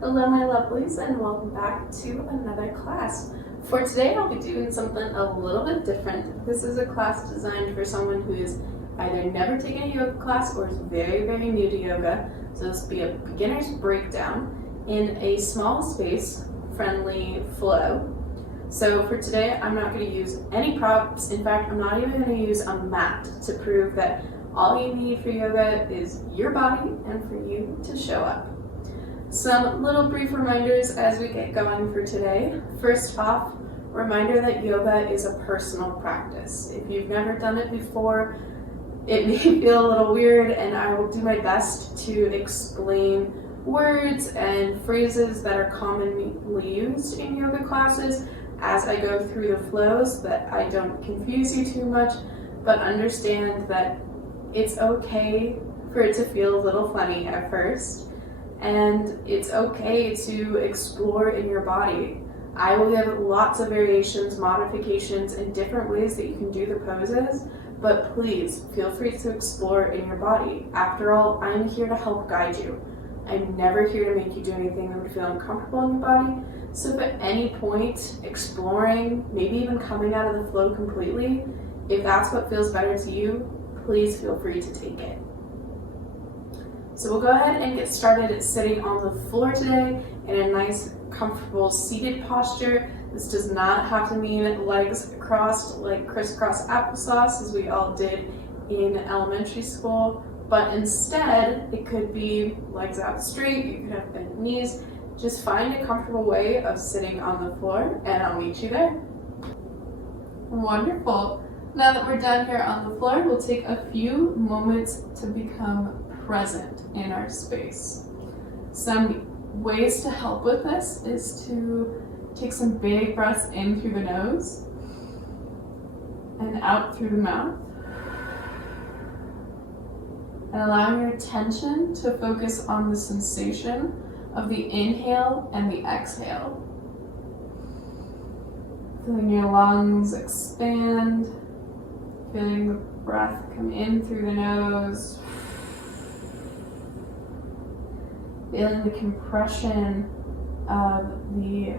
Hello my lovelies and welcome back to another class. For today I'll be doing something a little bit different. This is a class designed for someone who is either never taken a yoga class or is very, very new to yoga. So this will be a beginner's breakdown in a small space, friendly flow. So for today I'm not going to use any props. In fact, I'm not even going to use a mat to prove that all you need for yoga is your body and for you to show up. Some little brief reminders as we get going for today. First off, reminder that yoga is a personal practice. If you've never done it before, it may feel a little weird, and I will do my best to explain words and phrases that are commonly used in yoga classes as I go through the flows, so that I don't confuse you too much, but understand that it's okay for it to feel a little funny at first. And it's okay to explore in your body. I will give lots of variations, modifications, and different ways that you can do the poses, but please feel free to explore in your body. After all, I'm here to help guide you. I'm never here to make you do anything that would feel uncomfortable in your body. So if at any point exploring, maybe even coming out of the flow completely, if that's what feels better to you, please feel free to take it. So we'll go ahead and get started sitting on the floor today in a nice, comfortable seated posture. This does not have to mean legs crossed like crisscross applesauce as we all did in elementary school, but instead it could be legs out straight, you could have bent knees. Just find a comfortable way of sitting on the floor and I'll meet you there. Wonderful. Now that we're done here on the floor, we'll take a few moments to become present in our space. Some ways to help with this is to take some big breaths in through the nose and out through the mouth. And allowing your attention to focus on the sensation of the inhale and the exhale. Feeling your lungs expand, feeling the breath come in through the nose. Feeling the compression of the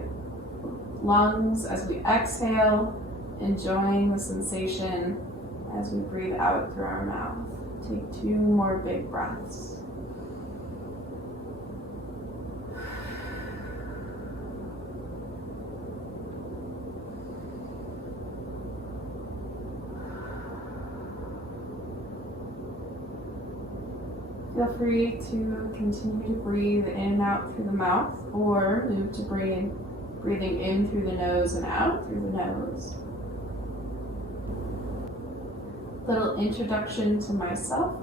lungs as we exhale, enjoying the sensation as we breathe out through our mouth. Take 2 more big breaths. Feel free to continue to breathe in and out through the mouth, or move to breathing in through the nose and out through the nose. Little introduction to myself.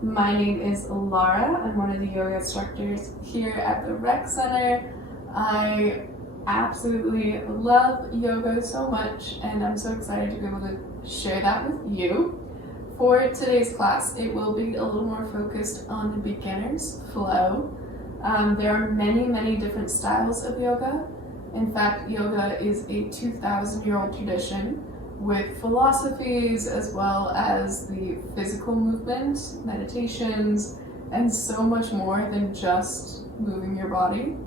My name is Lara. I'm one of the yoga instructors here at the Rec Center. I absolutely love yoga so much, and I'm so excited to be able to share that with you. For today's class, it will be a little more focused on the beginner's flow. There are many, many different styles of yoga. In fact, yoga is a 2,000-year-old tradition with philosophies as well as the physical movement, meditations, and so much more than just moving your body.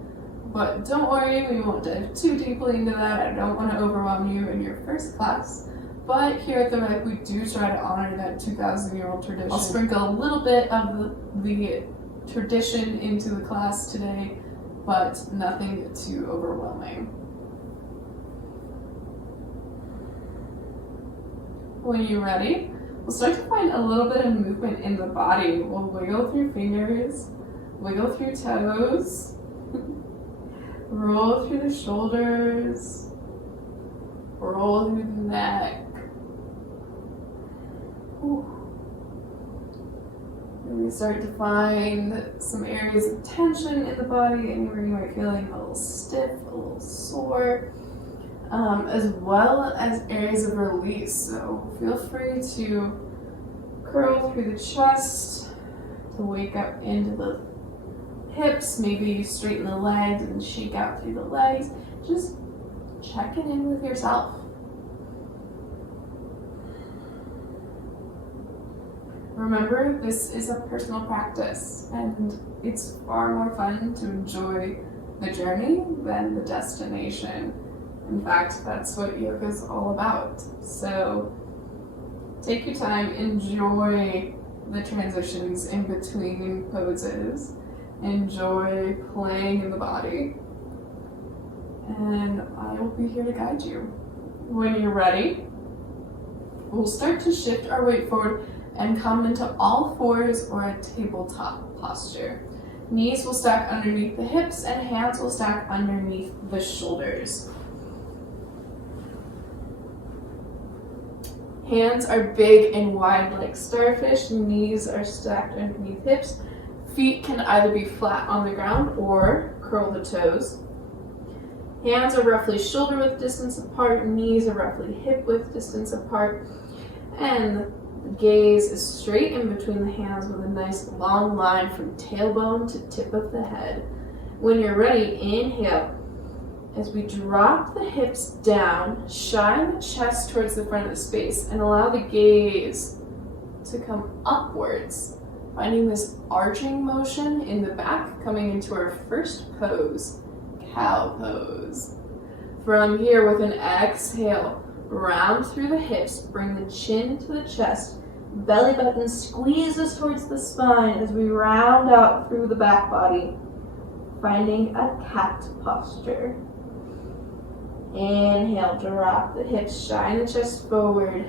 But don't worry, we won't dive too deeply into that. I don't want to overwhelm you in your first class. But here at the Rec, we do try to honor that 2,000-year-old tradition. I'll sprinkle a little bit of the tradition into the class today, but nothing too overwhelming. When you're ready, we'll start to find a little bit of movement in the body. We'll wiggle through fingers, wiggle through toes, roll through the shoulders, roll through the neck. And we start to find some areas of tension in the body, anywhere you might feeling a little stiff, a little sore, as well as areas of release. So feel free to curl through the chest to wake up into the hips. Maybe you straighten the legs and shake out through the legs. Just checking in with yourself. Remember, this is a personal practice, and it's far more fun to enjoy the journey than the destination. In fact, that's what yoga is all about. So take your time, enjoy the transitions in between poses, enjoy playing in the body, and I will be here to guide you. When you're ready, we'll start to shift our weight forward and come into all fours or a tabletop posture. Knees will stack underneath the hips and hands will stack underneath the shoulders. Hands are big and wide like starfish. Knees are stacked underneath hips. Feet can either be flat on the ground or curl the toes. Hands are roughly shoulder width distance apart. Knees are roughly hip width distance apart. And the gaze is straight in between the hands with a nice long line from tailbone to tip of the head. When you're ready, inhale. As we drop the hips down, shine the chest towards the front of the space and allow the gaze to come upwards, finding this arching motion in the back, coming into our first pose, cow pose. From here, with an exhale, round through the hips, bring the chin to the chest, belly button squeezes towards the spine as we round out through the back body, finding a cat posture. Inhale, drop the hips, shine the chest forward,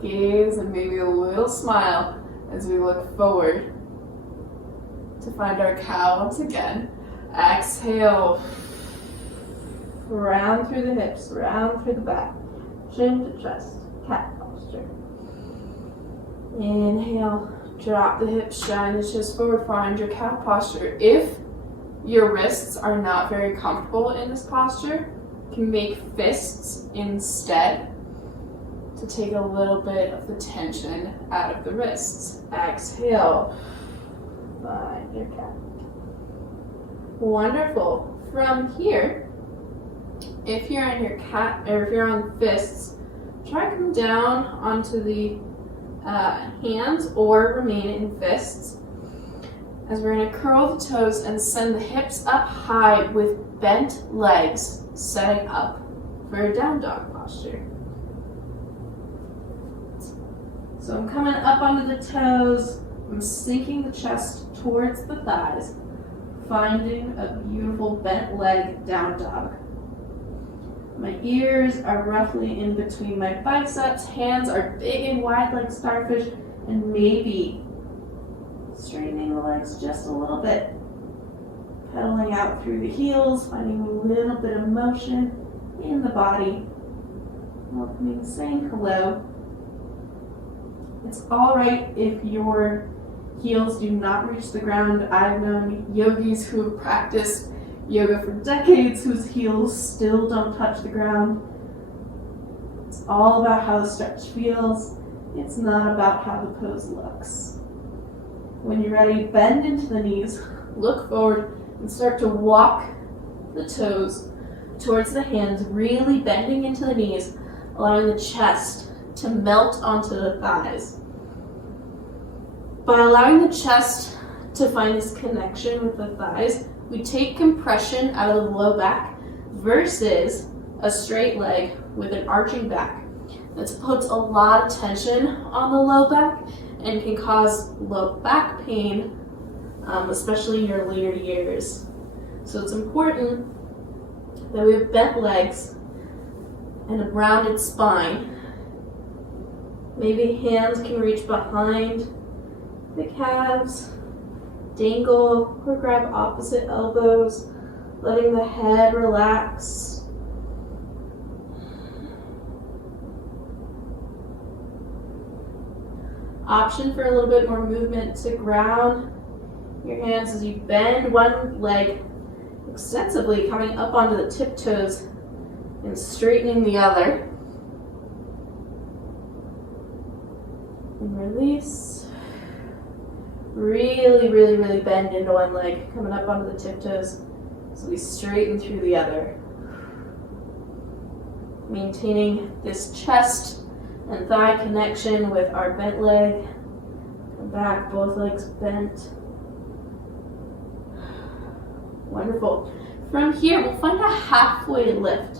gaze and maybe a little smile as we look forward to find our cow once again. Exhale, round through the hips, round through the back, chin to chest, cat posture. Inhale, drop the hips, shine the chest forward, find your cow posture. If your wrists are not very comfortable in this posture, you can make fists instead to take a little bit of the tension out of the wrists. Exhale, find your cat. Wonderful. From here, if you're in your cat, or if you're on fists, try to come down onto the hands or remain in fists. As we're going to curl the toes and send the hips up high with bent legs, setting up for a down dog posture. So I'm coming up onto the toes, I'm sinking the chest towards the thighs, finding a beautiful bent leg down dog. My ears are roughly in between my biceps, hands are big and wide like starfish, and maybe straightening the legs just a little bit. Pedaling out through the heels, finding a little bit of motion in the body. Welcoming, saying hello. It's alright if your heels do not reach the ground. I've known yogis who have practiced yoga for decades whose heels still don't touch the ground. It's all about how the stretch feels. It's not about how the pose looks. When you're ready, bend into the knees, look forward, and start to walk the toes towards the hands, really bending into the knees, allowing the chest to melt onto the thighs. By allowing the chest to find this connection with the thighs, we take compression out of the low back versus a straight leg with an arching back. That puts a lot of tension on the low back and can cause low back pain, especially in your later years. So it's important that we have bent legs and a rounded spine. Maybe hands can reach behind the calves, dangle or grab opposite elbows, letting the head relax. Option for a little bit more movement to ground your hands as you bend one leg extensively, coming up onto the tiptoes and straightening the other. And release. Really, really, really bend into one leg, coming up onto the tiptoes so we straighten through the other. Maintaining this chest and thigh connection with our bent leg. Come back, both legs bent. Wonderful. From here, we'll find a halfway lift.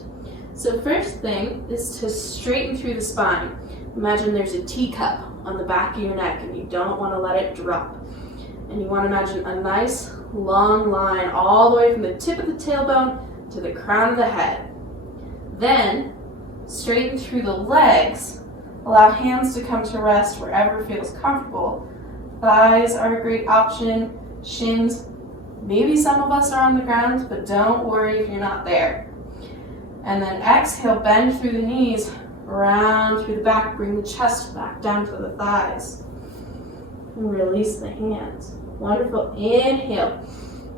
So first thing is to straighten through the spine. Imagine there's a teacup on the back of your neck and you don't want to let it drop. And you want to imagine a nice long line all the way from the tip of the tailbone to the crown of the head. Then straighten through the legs. Allow hands to come to rest wherever feels comfortable. Thighs are a great option. Shins. Maybe some of us are on the ground, but don't worry if you're not there. And then exhale, bend through the knees, round through the back, bring the chest back down to the thighs. And release the hands. Wonderful. Inhale.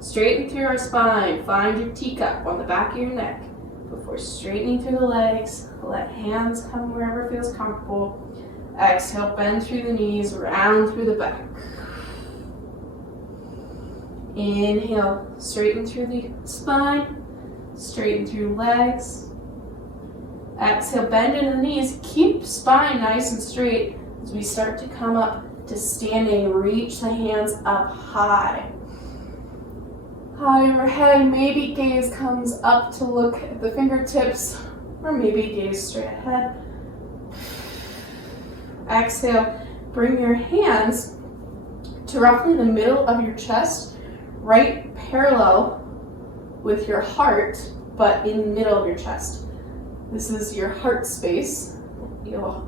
Straighten through our spine. Find your teacup on the back of your neck. Before straightening through the legs, let hands come wherever feels comfortable. Exhale, bend through the knees, round through the back. Inhale, straighten through the spine, straighten through legs. Exhale, bend into the knees. Keep spine nice and straight as we start to come up to standing. Reach the hands up high. High overhead, maybe gaze comes up to look at the fingertips, or maybe gaze straight ahead. Exhale, bring your hands to roughly the middle of your chest, right parallel with your heart, but in the middle of your chest. This is your heart space. You'll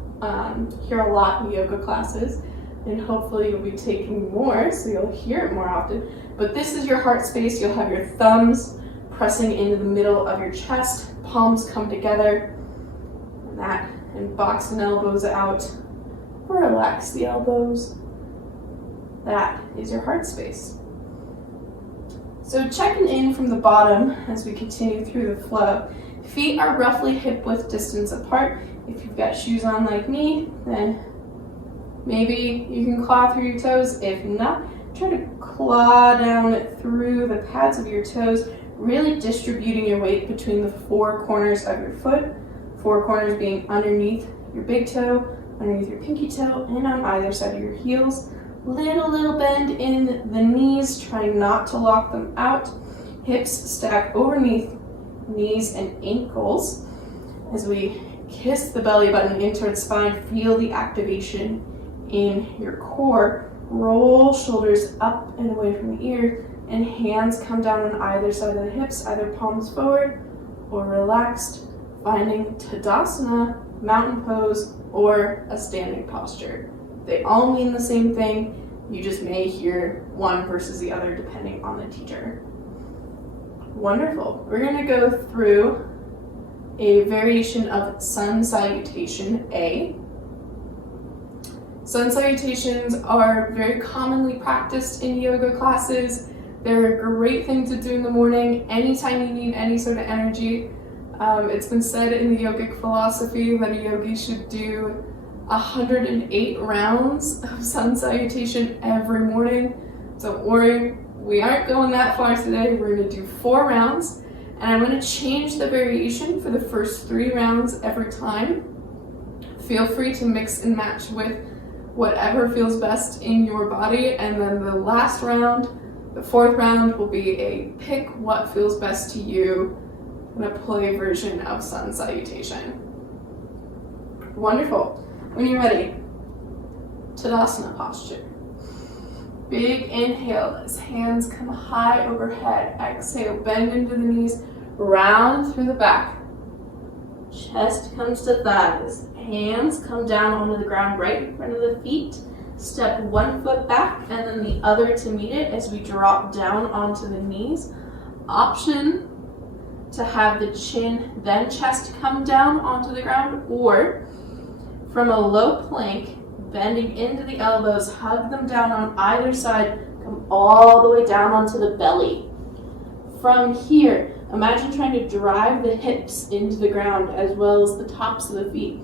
hear a lot in yoga classes, and hopefully you'll be taking more, so you'll hear it more often. But this is your heart space. You'll have your thumbs pressing into the middle of your chest, palms come together, and box the elbows out. Relax the elbows. That is your heart space. So checking in from the bottom as we continue through the flow. Feet are roughly hip width distance apart. If you've got shoes on like me, then maybe you can claw through your toes. If not, try to claw down through the pads of your toes, really distributing your weight between the four corners of your foot. Four corners being underneath your big toe, underneath your pinky toe, and on either side of your heels. Little bend in the knees, trying not to lock them out. Hips stack underneath knees and ankles. As we kiss the belly button in towards spine, feel the activation in your core. Roll shoulders up and away from the ears, and hands come down on either side of the hips, either palms forward or relaxed, finding Tadasana, mountain pose, or a standing posture. They all mean the same thing. You just may hear one versus the other depending on the teacher. Wonderful. We're going to go through a variation of sun salutation A. Sun salutations are very commonly practiced in yoga classes. They're a great thing to do in the morning, anytime you need any sort of energy. It's been said in the yogic philosophy that a yogi should do 108 rounds of sun salutation every morning. Don't worry, we aren't going that far today. We're going to do 4 rounds, and I'm going to change the variation for the first 3 rounds every time. Feel free to mix and match with whatever feels best in your body, and then the last round, the 4th round, will be a pick what feels best to you in a play version of sun salutation. Wonderful. When you're ready, Tadasana posture. Big inhale as hands come high overhead. Exhale, bend into the knees, round through the back. Chest comes to thighs. Hands come down onto the ground right in front of the feet. Step one foot back and then the other to meet it as we drop down onto the knees. Option to have the chin, then chest come down onto the ground, or from a low plank, bending into the elbows, hug them down on either side, come all the way down onto the belly. From here, imagine trying to drive the hips into the ground as well as the tops of the feet.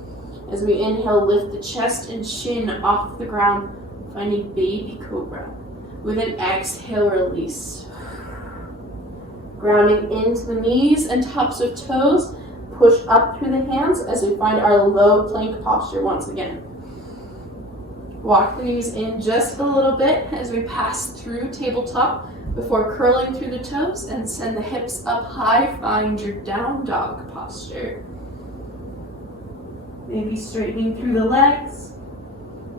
As we inhale, lift the chest and chin off the ground, finding baby cobra. With an exhale, release. Grounding into the knees and tops of toes, push up through the hands as we find our low plank posture once again. Walk the knees in just a little bit as we pass through tabletop before curling through the toes and send the hips up high. Find your down dog posture. Maybe straightening through the legs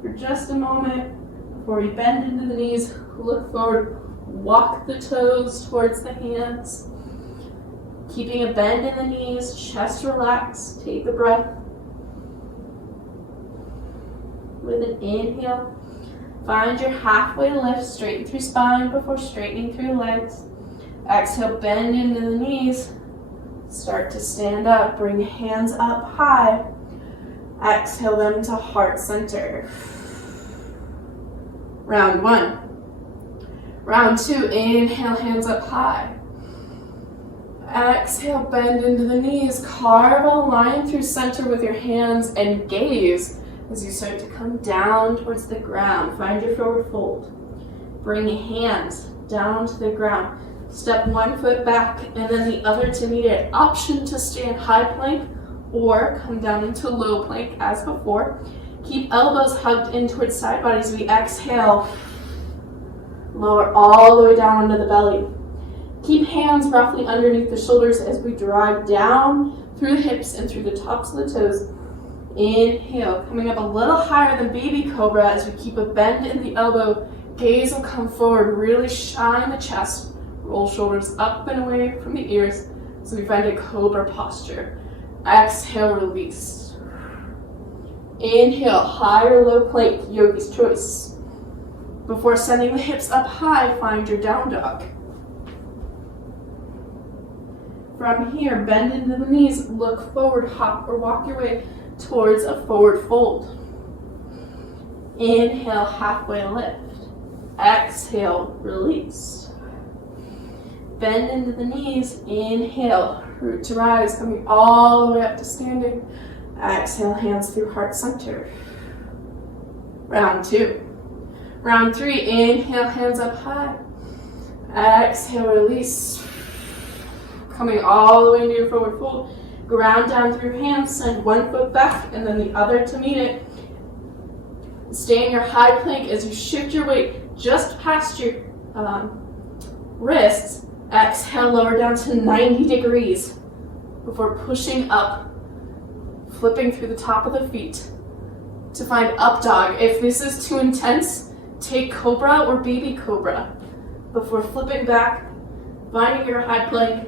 for just a moment before you bend into the knees. Look forward, walk the toes towards the hands. Keeping a bend in the knees, chest relaxed. Take a breath. With an inhale, find your halfway lift, straighten through spine before straightening through legs. Exhale, bend into the knees. Start to stand up, bring hands up high. Exhale them to heart center. Round one. Round two, inhale, hands up high. Exhale, bend into the knees. Carve a line through center with your hands and gaze as you start to come down towards the ground. Find your forward fold. Bring hands down to the ground. Step one foot back and then the other to meet it. Option to stay in high plank or come down into low plank as before. Keep elbows hugged in towards side bodies. We exhale. Lower all the way down into the belly. Keep hands roughly underneath the shoulders as we drive down through the hips and through the tops of the toes. Inhale, coming up a little higher than baby cobra as we keep a bend in the elbow. Gaze will come forward, really shine the chest. Roll shoulders up and away from the ears so we find a cobra posture. Exhale, release. Inhale, high or low plank, yogi's choice. Before sending the hips up high, find your down dog. From here, bend into the knees, look forward, hop or walk your way towards a forward fold. Inhale, halfway lift. Exhale, release. Bend into the knees, inhale, root to rise, coming all the way up to standing. Exhale, hands through heart center. Round two. Round three, inhale, hands up high. Exhale, release. Coming all the way into your forward fold. Ground down through hands, send one foot back and then the other to meet it. Stay in your high plank as you shift your weight just past your wrists. Exhale, lower down to 90 degrees before pushing up, flipping through the top of the feet to find up dog. If this is too intense, take cobra or baby cobra before flipping back, finding your high plank.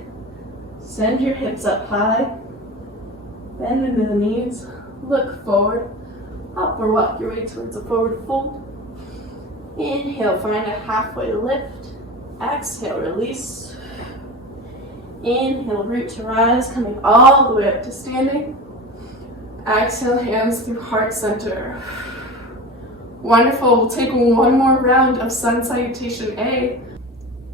Send your hips up high, bend into the knees, look forward, up or walk your way towards a forward fold. Inhale, find a halfway lift. Exhale, release. Inhale, root to rise, coming all the way up to standing. Exhale, hands through heart center. Wonderful, we'll take one more round of Sun Salutation A.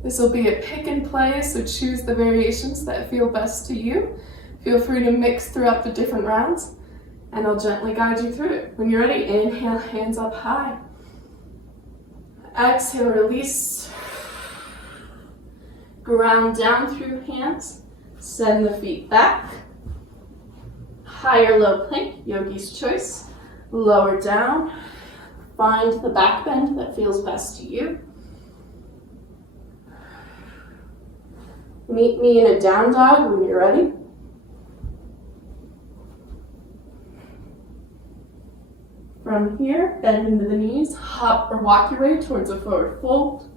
This will be a pick and play, so choose the variations that feel best to you. Feel free to mix throughout the different rounds, and I'll gently guide you through it. When you're ready, inhale, hands up high. Exhale, release. Ground down through hands. Send the feet back. High or low plank, yogi's choice. Lower down. Find the back bend that feels best to you. Meet me in a down dog when you're ready. From here, bend into the knees, hop or walk your way towards a forward fold.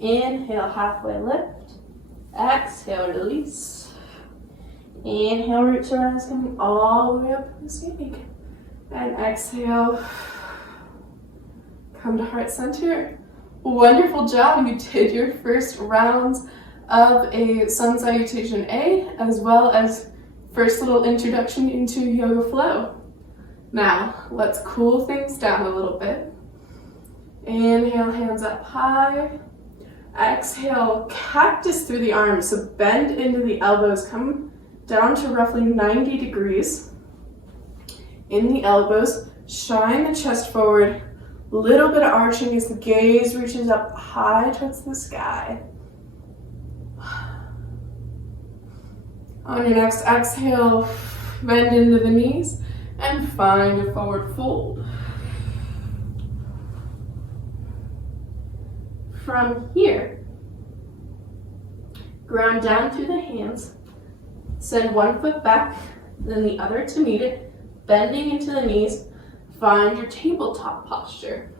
Inhale, halfway lift. Exhale, release. Inhale, root to rise, coming all the way up to standing. And exhale, come to heart center. Wonderful job. You did your first rounds of a Sun Salutation A, as well as first little introduction into yoga flow. Now, let's cool things down a little bit. Inhale, hands up high. Exhale, cactus through the arms. So bend into the elbows. Come down to roughly 90 degrees. In the elbows, shine the chest forward. Little bit of arching as the gaze reaches up high towards the sky. On your next exhale, bend into the knees and find a forward fold. From here, ground down through the hands, send one foot back, then the other to meet it, bending into the knees. Find your tabletop posture.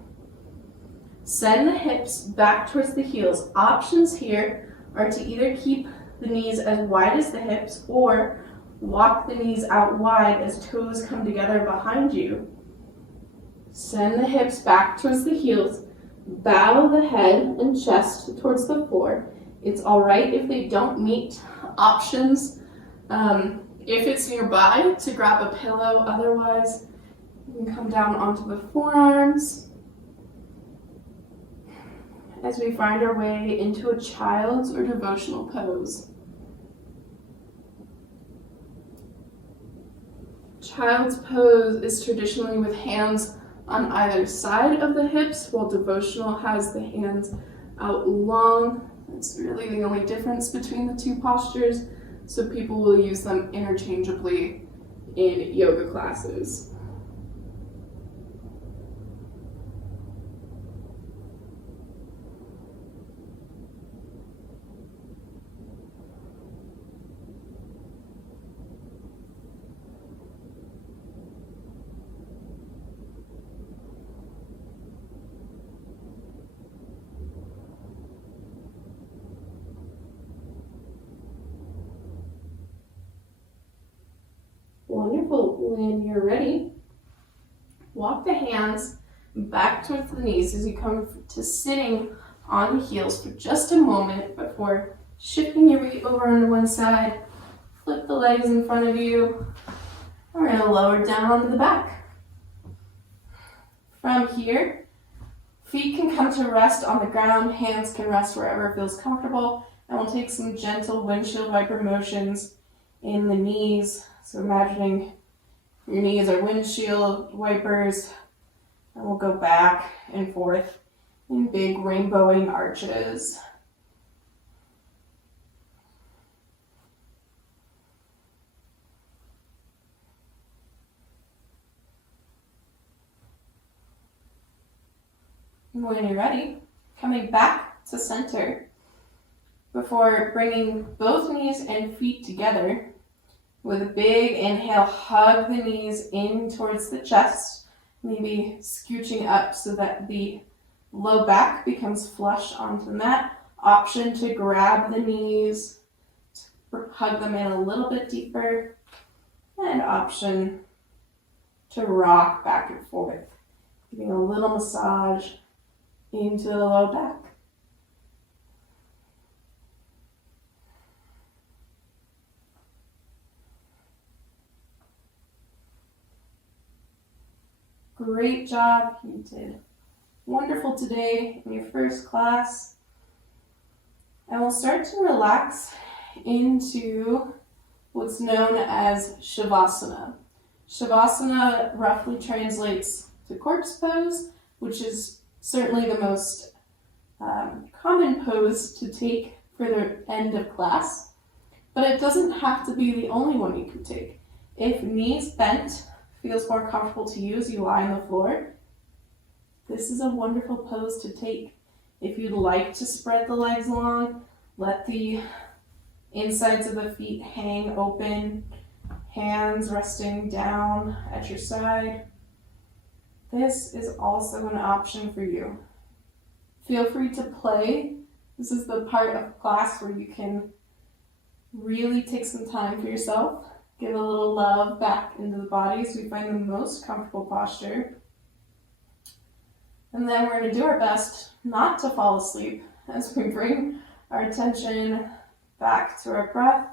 Send the hips back towards the heels. Options here are to either keep the knees as wide as the hips or walk the knees out wide as toes come together behind you. Send the hips back towards the heels. Bow the head and chest towards the floor. It's all right if they don't meet. Options, if it's nearby, to grab a pillow. Otherwise, you can come down onto the forearms as we find our way into a child's or devotional pose. Child's pose is traditionally with hands on either side of the hips, while devotional has the hands out long. It's really the only difference between the two postures, so people will use them interchangeably in yoga classes. Wonderful. When you're ready, walk the hands back towards the knees as you come to sitting on the heels for just a moment before shifting your weight over onto one side. Flip the legs in front of you. We're going to lower down onto the back. From here, feet can come to rest on the ground, hands can rest wherever feels comfortable, and we'll take some gentle windshield wiper motions in the knees. So imagining your knees are windshield wipers, and we'll go back and forth in big rainbowing arches. And when you're ready, coming back to center before bringing both knees and feet together. With a big inhale, hug the knees in towards the chest, maybe scooching up so that the low back becomes flush onto the mat. Option to grab the knees, hug them in a little bit deeper, and option to rock back and forth, giving a little massage into the low back. Great job. You did wonderful today in your first class. And we'll start to relax into what's known as Shavasana. Shavasana roughly translates to corpse pose, which is certainly the most common pose to take for the end of class. But it doesn't have to be the only one you could take. If knees bent feels more comfortable to you as you lie on the floor, this is a wonderful pose to take. If you'd like to spread the legs long, let the insides of the feet hang open, hands resting down at your side. This is also an option for you. Feel free to play. This is the part of class where you can really take some time for yourself. Give a little love back into the body so we find the most comfortable posture. And then we're going to do our best not to fall asleep as we bring our attention back to our breath.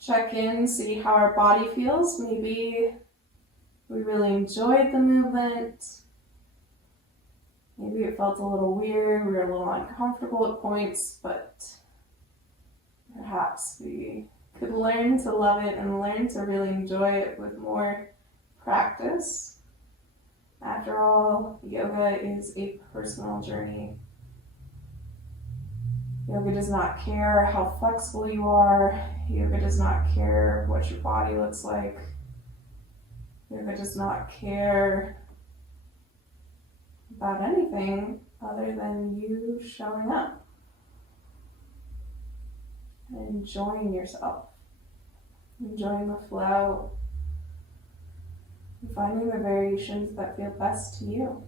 Check in, see how our body feels. Maybe we really enjoyed the movement. Maybe it felt a little weird, we were a little uncomfortable at points, but perhaps we could learn to love it and learn to really enjoy it with more practice. After all, yoga is a personal journey. Yoga does not care how flexible you are. Yoga does not care what your body looks like. Yoga does not care about anything other than you showing up and enjoying yourself, enjoying the flow, and finding the variations that feel best to you.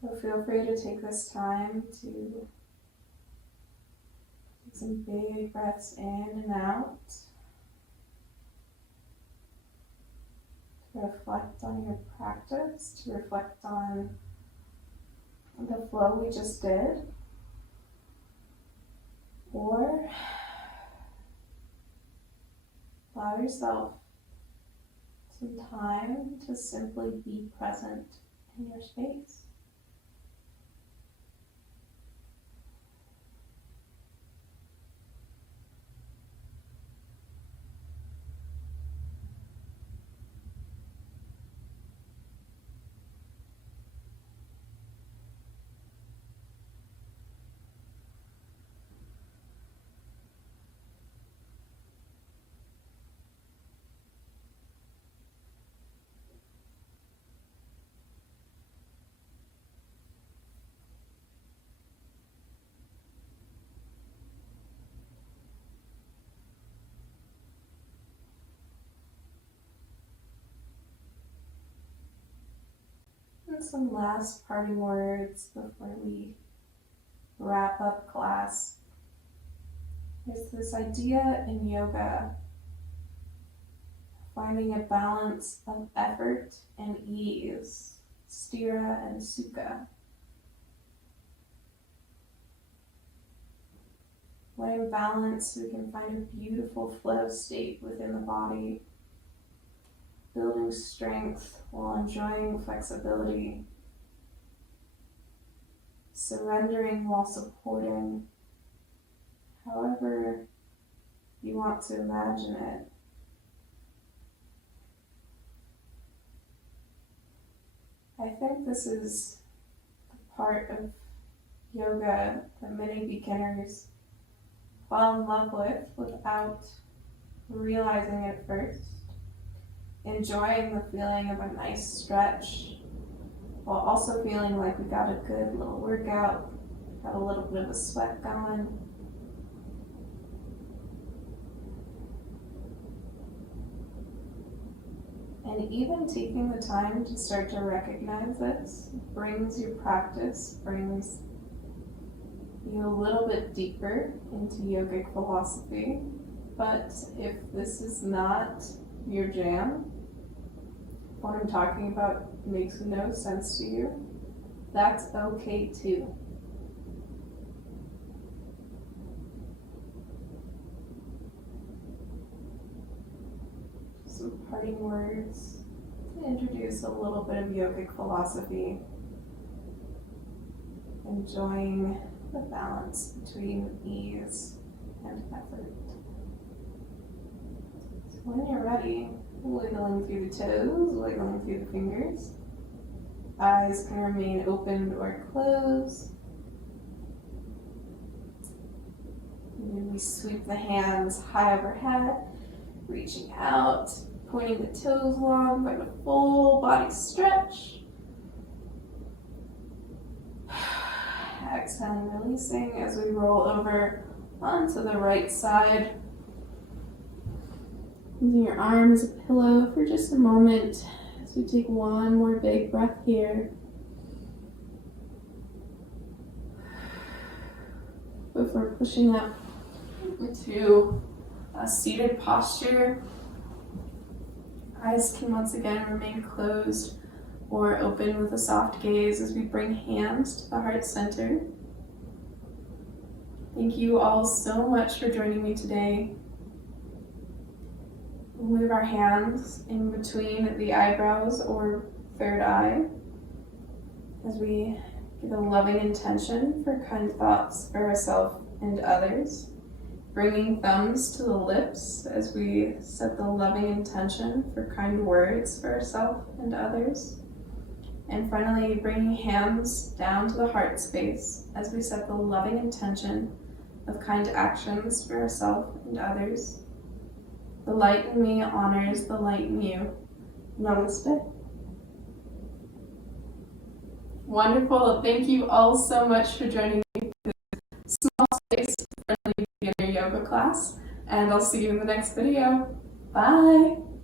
So feel free to take this time to take some big breaths in and out, to reflect on your practice, to reflect on the flow we just did, or allow yourself some time to simply be present in your space. And some last parting words before we wrap up class. There's this idea in yoga, finding a balance of effort and ease, stira and sukha. When in balance, we can find a beautiful flow state within the body, building strength while enjoying flexibility, surrendering while supporting, however you want to imagine it. I think this is the part of yoga that many beginners fall in love with without realizing it first. Enjoying the feeling of a nice stretch while also feeling like we got a good little workout, got a little bit of a sweat going. And even taking the time to start to recognize this brings your practice, brings you a little bit deeper into yogic philosophy. But if this is not your jam, what I'm talking about makes no sense to you, that's okay too. Some parting words to introduce a little bit of yogic philosophy, enjoying the balance between ease and effort. So when you're ready, wiggling through the toes, wiggling through the fingers. Eyes can remain open or closed. And then we sweep the hands high overhead, reaching out, pointing the toes long, find a full body stretch. Exhaling, releasing as we roll over onto the right side. Using your arm as a pillow for just a moment as we take one more big breath here. Before pushing up into a seated posture, eyes can once again remain closed or open with a soft gaze as we bring hands to the heart center. Thank you all so much for joining me today. We'll move our hands in between the eyebrows or third eye as we give a loving intention for kind thoughts for ourselves and others. Bringing thumbs to the lips as we set the loving intention for kind words for ourselves and others. And finally, bringing hands down to the heart space as we set the loving intention of kind actions for ourselves and others. The light in me honors the light in you, Namaste. Wonderful. Thank you all so much for joining me for this small space friendly beginner yoga class, and I'll see you in the next video. Bye.